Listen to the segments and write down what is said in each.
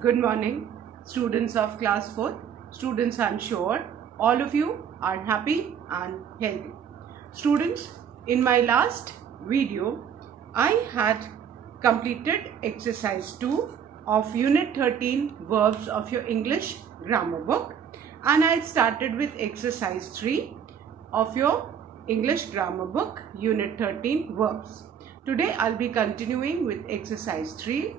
Good morning, students of class 4. Students, I'm sure all of you are happy and healthy. Students, in my last video, I had completed exercise 2 of Unit 13 verbs of your English grammar book, and I started with exercise 3 of your English grammar book, Unit 13 verbs. Today, I'll be continuing with exercise 3.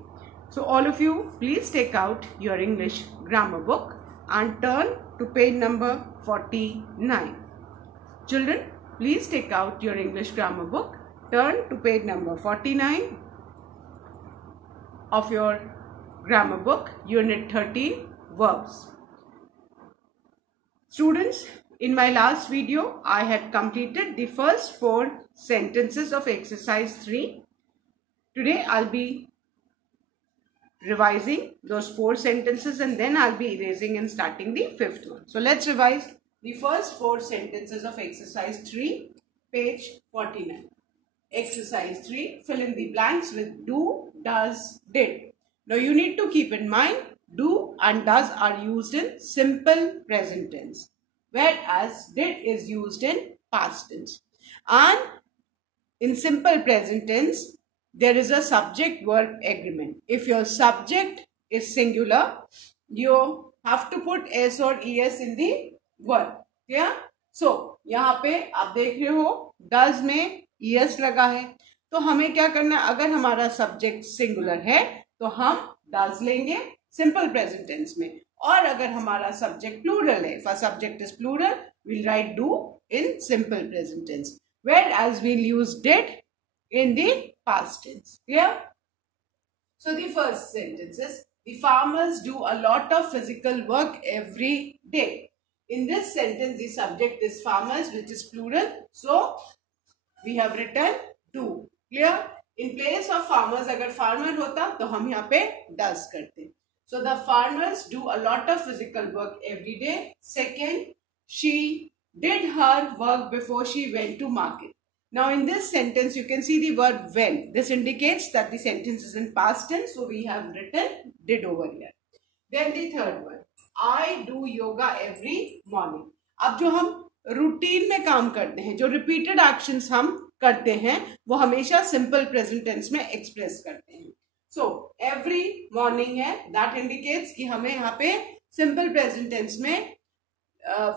So all of you, please take out your English grammar book and turn to page number 49. Children, please take out your English grammar book, turn to page number 49 of your grammar book, Unit 13, Verbs. Students, in my last video, I had completed the first 4 sentences of exercise 3. Today, I'll be revising those 4 sentences and then I'll be erasing and starting the 5th one. So let's revise the first 4 sentences of exercise 3, page 49. Exercise 3, fill in the blanks with do, does, did. Now you need to keep in mind do and does are used in simple present tense, whereas did is used in past tense. And in simple present tense, there is a subject-verb agreement. If your subject is singular, you have to put s or es in the verb. Clear? So, यहाँ पे आप देख रहे हो does में es लगा है. तो हमें क्या करना है? अगर हमारा सब्जेक्ट सिंगुलर है तो हम does लेंगे simple present tense में. और अगर हमारा सब्जेक्ट प्लूरल है, if a subject is plural, we'll write do in simple present tense. Whereas we'll use did in the past tense. Clear? So the first sentence is, the farmers do a lot of physical work every day. In this sentence, the subject is farmers, which is plural. So we have written do. Clear? In place of farmers, अगर farmer होता तो हम यहाँ पे does करते. So the farmers do a lot of physical work every day. Second, she did her work before she went to market. Now in this sentence, you can see the verb when. This indicates that the sentence is in past tense. So we have written did over here. Then the third one. I do yoga every morning. अब जो हम routine में काम करते हैं, जो repeated actions हम करते हैं, वो हमेशा सिंपल प्रेजेंट टेंस में एक्सप्रेस करते हैं. सो एवरी मॉर्निंग है, दैट इंडिकेट्स कि हमें यहाँ पे सिंपल प्रेजेंट टेंस में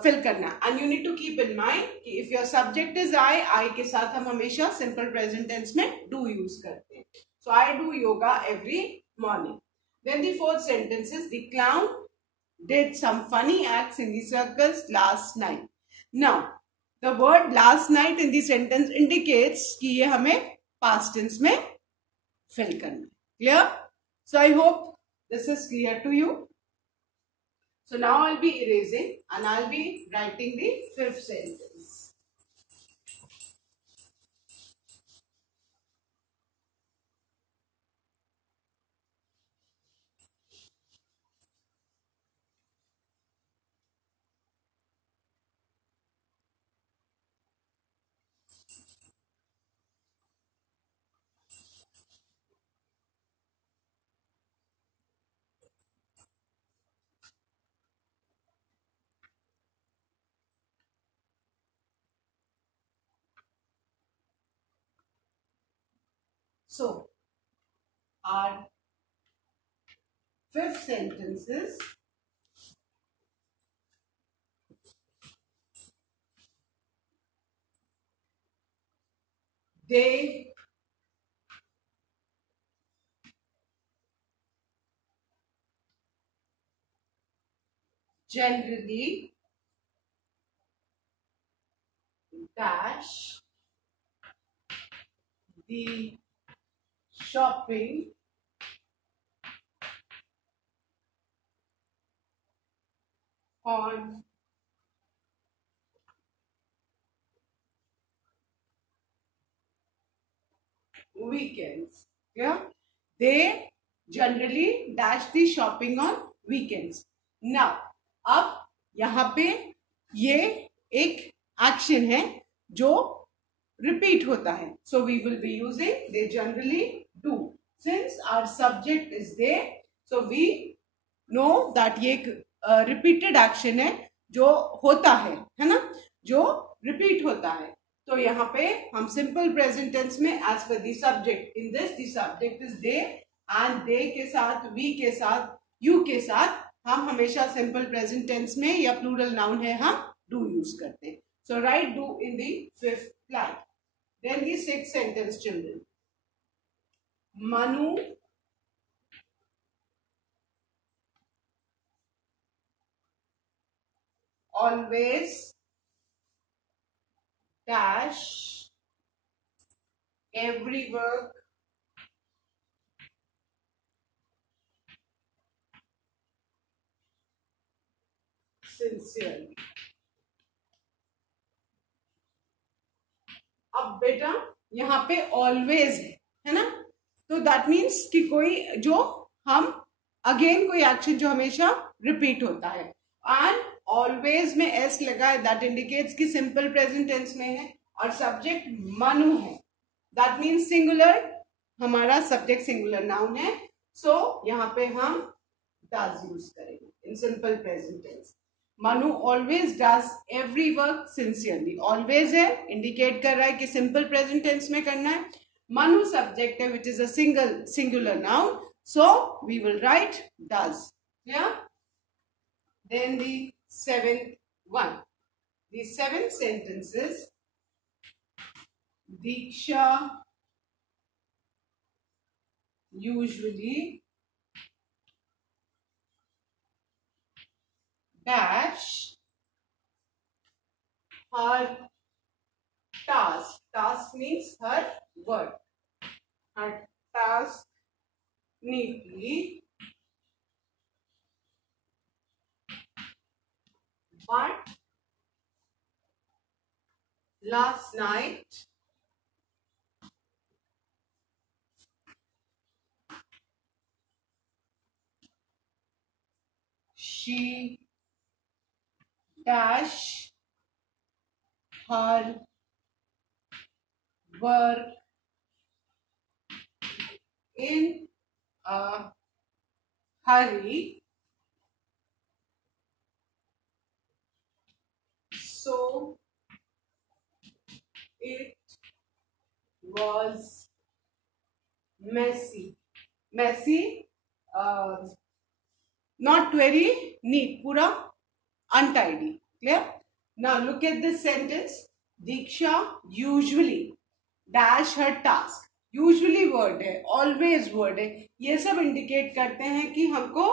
फिल करना. And you need to keep in mind कि if your subject is I के साथ हम हमेशा सिंपल प्रेजेंट टेंस में डू यूज करते हैं. So I do yoga every morning. Then the fourth sentence is the clown did some funny acts in the circus last night. Now the word last night in the sentence indicates कि ये हमें past tense में fill करना. Clear? So I hope this is clear to you. So now I'll be erasing and I'll be writing the 5th sentence. So, our 5th sentence is, they generally dash the shopping on weekends. Yeah, they generally dash the shopping on weekends. Now, अब यहाँ पे ये एक action है जो repeat होता है. So we will be using they generally do. Since our subject is they, so we know that ये एक रिपीटेड एक्शन है जो होता है ना, जो रिपीट होता है। तो यहाँ पे हम सिंपल प्रेजेंट टेंस में as per the subject, in this the subject is they, and they के साथ, वी के साथ, यू के साथ हम हमेशा सिंपल प्रेजेंट टेंस में या प्लूरल नाउन है हम डू यूज करते हैं। So write do in the fifth line. Then the sixth sentence children, Manu always dash every work sincerely। अब बेटा यहाँ पे ऑलवेज है ना, तो दैट मीन्स कि कोई जो हम अगेन कोई एक्शन जो हमेशा रिपीट होता है, एंड ऑलवेज में एस लगा है, दैट इंडिकेट्स कि सिंपल प्रेजेंट टेंस में है, और सब्जेक्ट मनु है, दैट मीन्स सिंगुलर, हमारा सब्जेक्ट सिंगुलर नाउन है। सो यहाँ पे हम डज यूज करेंगे in simple present tense. Manu always does every work sincerely, always है इंडिकेट कर रहा है कि सिंपल प्रेजेंट टेंस में करना है। Manu subject है which is a singular noun, so we will write does। Yeah? Then the seventh one, the seventh sentence is Diksha usually dash her task, task means her work, her task neatly, but last night she dash her work in a hurry, so it was messy, messy, not very neat, pura untidy, clear? Now look at this sentence, Diksha usually dash her task, usually word है, always word है, ये सब indicate करते हैं कि हमको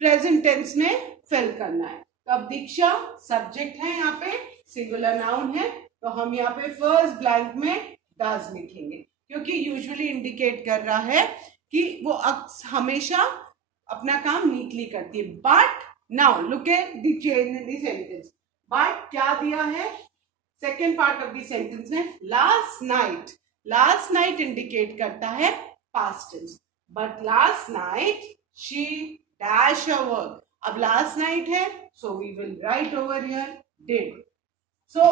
present tense में fill करना है। तो अब दीक्षा सब्जेक्ट है, यहाँ पे सिंगुलर नाउन है, तो हम यहाँ पे फर्स्ट ब्लैंक में डज लिखेंगे, क्योंकि यूजुअली इंडिकेट कर रहा है कि वो हमेशा अपना काम नीटली करती है। But now look at the change in the sentence, but क्या दिया है second part of the sentence में, last night, last night indicate करता है past tense, but last night she dash her work, अब लास्ट नाइट है, so we will write over here did। So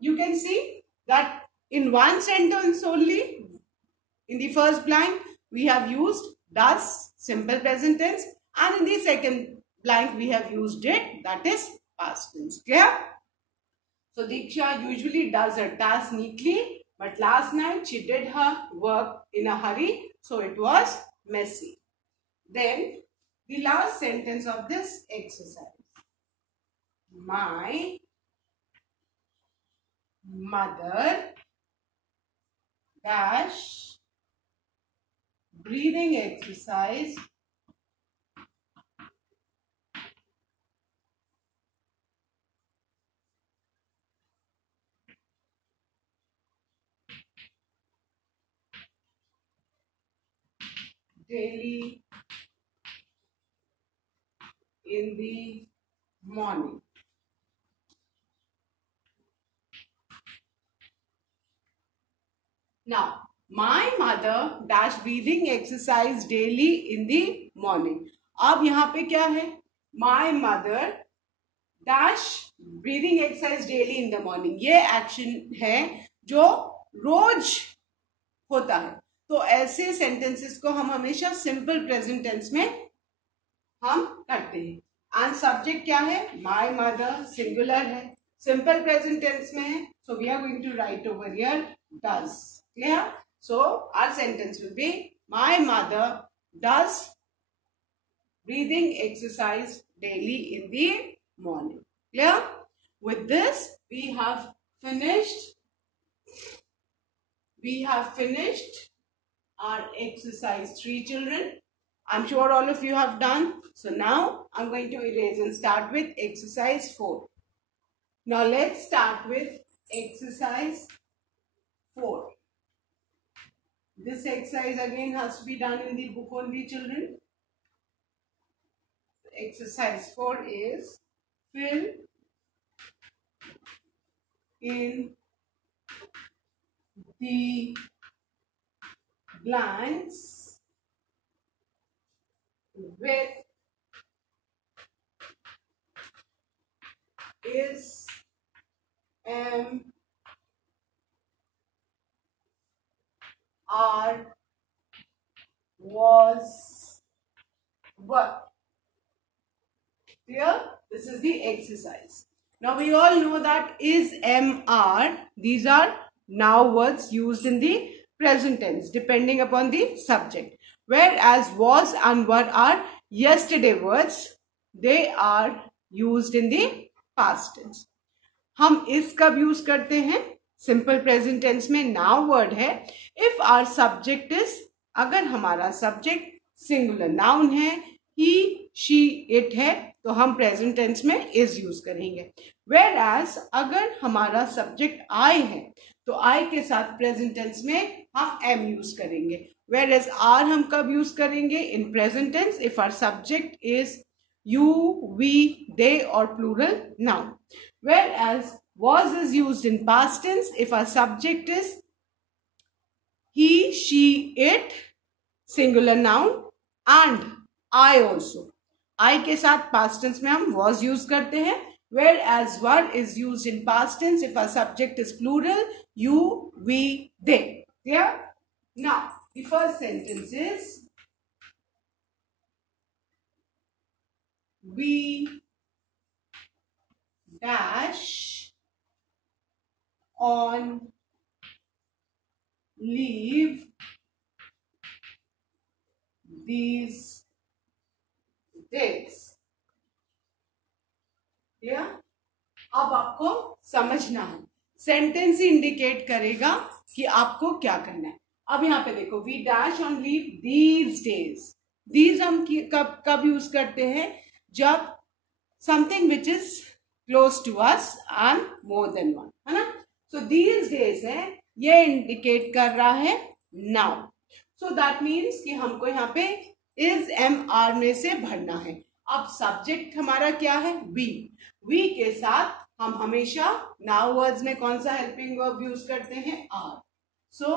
you can see that in one sentence only, in the first blank we have used does, simple present tense, and in the second blank we have used did, that is past tense, clear? So Diksha usually does her task neatly, but last night she did her work in a hurry, so it was messy। Then the last sentence of this exercise, my mother dash breathing exercise daily in the morning। Now, my mother dash breathing exercise daily in the morning। अब यहाँ पे क्या है, my mother dash breathing exercise daily in the morning, ये action है जो रोज होता है। तो ऐसे सेंटेंसेस को हम हमेशा सिंपल प्रेजेंट टेंस में हम करते हैं। एंड सब्जेक्ट क्या है? माय मदर, सिंगुलर है, सिंपल प्रेजेंट टेंस में है, so we are going to write over here does. Clear? So our sentence will be my mother does breathing exercise daily in the morning. Clear? With this we have finished our exercise 3, children. I'm sure all of you have done. So now I'm going to erase and start with exercise 4. Now let's start with exercise 4. This exercise again has to be done in the book only, children. Exercise 4 is fill in the blanks with is, am, are, was, were. Clear? This is the exercise. Now we all know that is, am, are, these are now words used in the present tense depending upon the subject, whereas was and were are yesterday words. They are used in the past tense. हम is कब use करते हैं? Simple present tense में now word है if our subject is, अगर हमारा subject singular noun है, ही, she, it है, तो हम प्रेजेंट टेंस में इज यूज करेंगे। वेयर एज अगर हमारा सब्जेक्ट आई है तो आई के साथ प्रेजेंट टेंस में हम एम यूज करेंगे। वेयर एज आर हम कब यूज करेंगे? In present tense if our subject is you, we, they or plural noun. Whereas was is used in past tense if our subject is he, she, it, singular noun, and I also. I के साथ past tense में हम was use करते हैं. Whereas were is used in past tense if our subject is plural, you, we, they. Clear? Now the first sentence is we dash on leave these days. Yeah? अब आपको समझना है, sentence ही indicate करेगा कि आपको क्या करना है। अब यहां पे देखो, we dash on leave these days. These हम कब यूज करते हैं? जब something which is close to us and more than one, है ना। सो दीज डेज है, ये इंडिकेट कर रहा है नाउ। सो दैट मीन्स कि हमको यहाँ पे इज, एम, आर में से भरना है। अब सब्जेक्ट हमारा क्या है? वी। वी के साथ हम हमेशा नाउ वर्ड्स में कौन सा हेल्पिंग वर्ब यूज करते हैं? आर। सो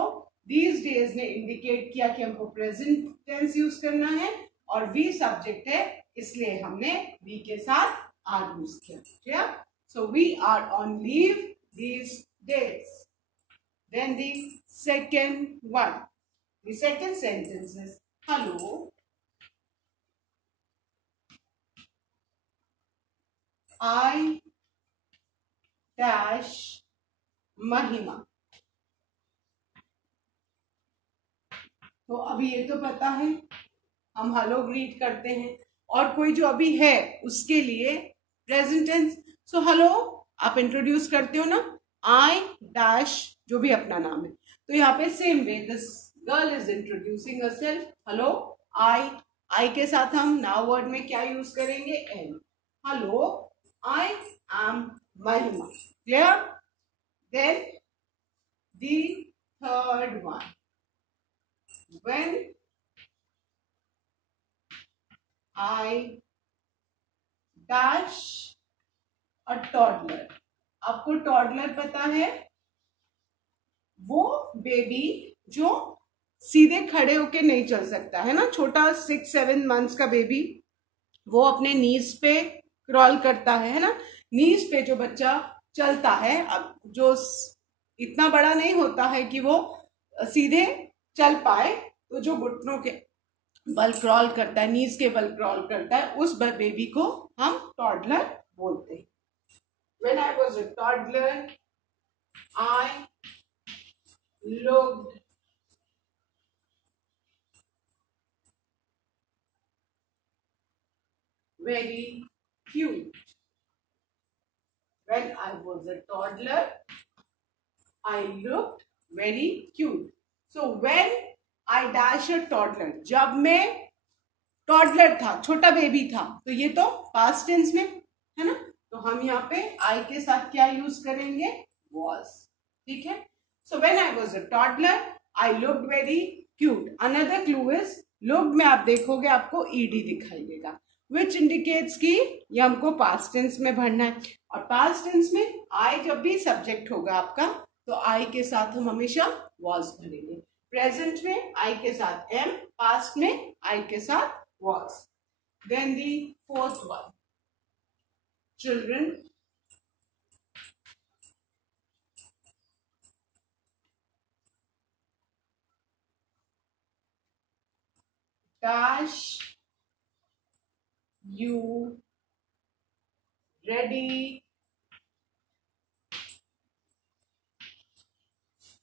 दीज डेज ने इंडिकेट किया कि हमको प्रेजेंट टेंस यूज करना है और वी सब्जेक्ट है, इसलिए हमने वी के साथ आर यूज किया। क्या? So we are on leave these days. Then the second one, the second sentence is hello I dash Mahima. तो अभी ये तो पता है हम हेलो ग्रीट करते हैं, और कोई जो अभी है उसके लिए प्रेजेंट टेंस। सो हेलो आप इंट्रोड्यूस करते हो ना, आई डैश जो भी अपना नाम है, तो यहाँ पे same way this girl is introducing herself. Hello I, I के साथ हम नाउ वर्ड में क्या यूज करेंगे? Am. Hello I am Mahima. Clear? Then the third one, when I dash a toddler। आपको टॉडलर पता है? वो बेबी जो सीधे खड़े होके नहीं चल सकता है ना, छोटा 6-7 मंथ्स का बेबी, वो अपने नीज पे क्रॉल करता है ना। नीज पे जो बच्चा चलता है, अब जो इतना बड़ा नहीं होता है कि वो सीधे चल पाए, तो जो घुटनों के बल क्रॉल करता है, नीज के बल क्रॉल करता है, उस बेबी को हम टॉडलर बोलते हैं. When I was a toddler, I looked very cute. When I was a toddler, I looked very cute. So when I dash a toddler, जब मैं टॉडलर था, छोटा बेबी था, तो ये तो पास्ट टेंस में है ना, तो हम यहाँ पे आई के साथ क्या यूज करेंगे, was. ठीक है. So when I was a toddler I looked very cute. Another clue is look में आप देखोगे आपको ईडी दिखाई देगा, विच इंडिकेट्स की ये हमको पास्ट टेंस में भरना है. और पास्ट टेंस में आई जब भी सब्जेक्ट होगा आपका तो आई के साथ हम हमेशा was भरेंगे. प्रेजेंट में आई के साथ am, पास्ट में आई के साथ was. Then the fourth one, children dash you ready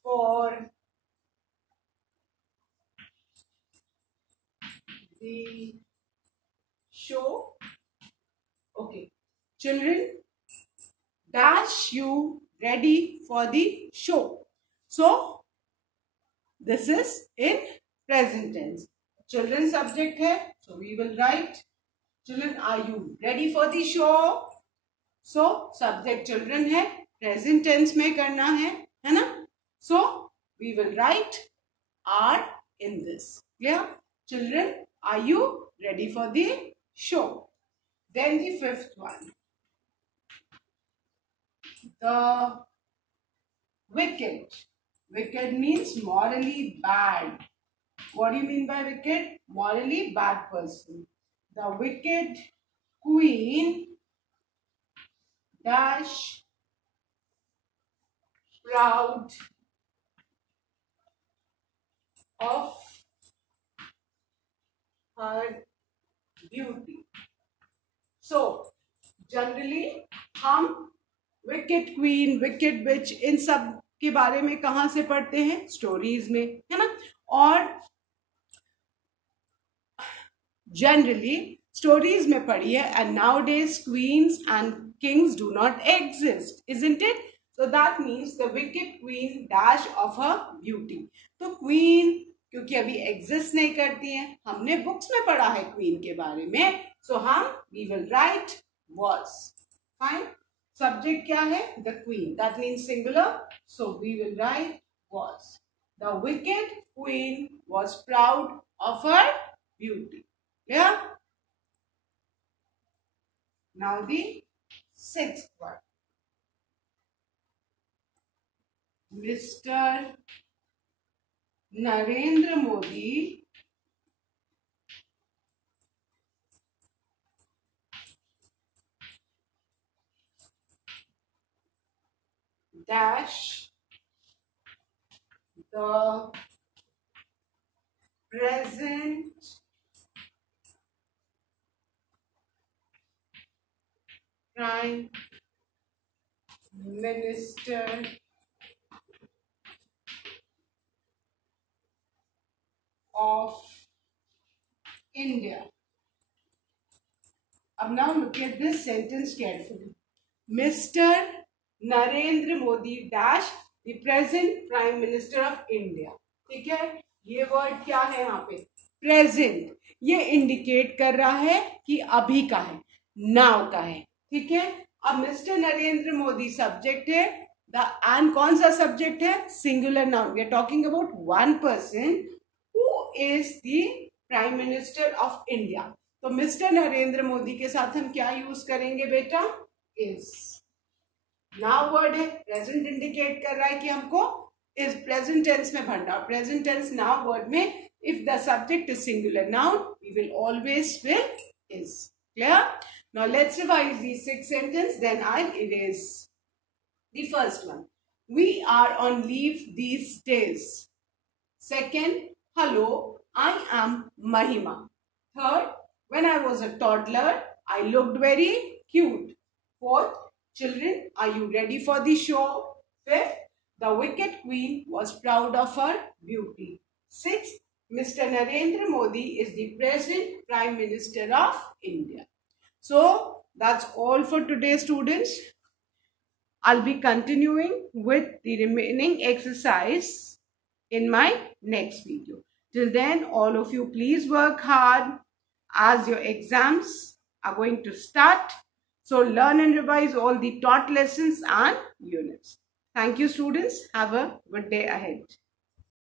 for the show. Okay, children dash you ready for the show. So this is in present tense. Children subject है, so we will write children are you ready for the show. So subject children है, present tense में करना है ना. So we will write are in this. Clear? Children, are you ready for the show? Then the fifth one, the wicked. Wicked means morally bad. What do you mean by wicked? Morally bad person. The wicked queen dash proud of her beauty. So generally हम wicked queen, wicked विच, इन सब के बारे में कहाँ से पढ़ते हैं, stories में, है ना. और जनरली स्टोरीज में पढ़िए. And now days queen's and Kings do not exist, isn't it. So that means the wicked queen dash of her beauty. तो क्वीन क्योंकि अभी एग्जिस्ट नहीं करती है, हमने बुक्स में पढ़ा है क्वीन के बारे में, सो हम we will write was. Fine. Subject क्या है, the queen, that means singular, so we will write was. The wicked queen was proud of her beauty. Yeah. Now the sixth one, Mr. Narendra Modi dash the present Prime Minister of India. Now look at this sentence carefully. Mr. Narendra Modi dash the present Prime Minister of India. ठीक है, ये word क्या है यहाँ पे, present. ये indicate कर रहा है कि अभी का है, नाउ का है. ठीक है. अब मिस्टर नरेंद्र मोदी सब्जेक्ट है, द एंड कौन सा सब्जेक्ट है, singular noun. We are talking about one person who is the prime minister of India. तो मिस्टर नरेंद्र मोदी के साथ हम क्या यूज करेंगे बेटा, इज. नाउ वर्ड है, प्रेजेंट इंडिकेट कर रहा है कि हमको इज प्रेजेंट टेंस में भरना. प्रेजेंट टेंस नाउ वर्ड में if the subject is singular noun, we will always fill is. Clear? Now let's revise these 6 sentences, then I'll erase. The first one, we are on leave these days. Second, hello, I am Mahima. Third, when I was a toddler, I looked very cute. Fourth, children, are you ready for the show? Fifth, the wicked queen was proud of her beauty. Sixth, Mr. Narendra Modi is the present Prime Minister of India. So, that's all for today, students. I'll be continuing with the remaining exercise in my next video. Till then, all of you please work hard as your exams are going to start. So learn and revise all the taught lessons and units. Thank you, students. Have a good day ahead.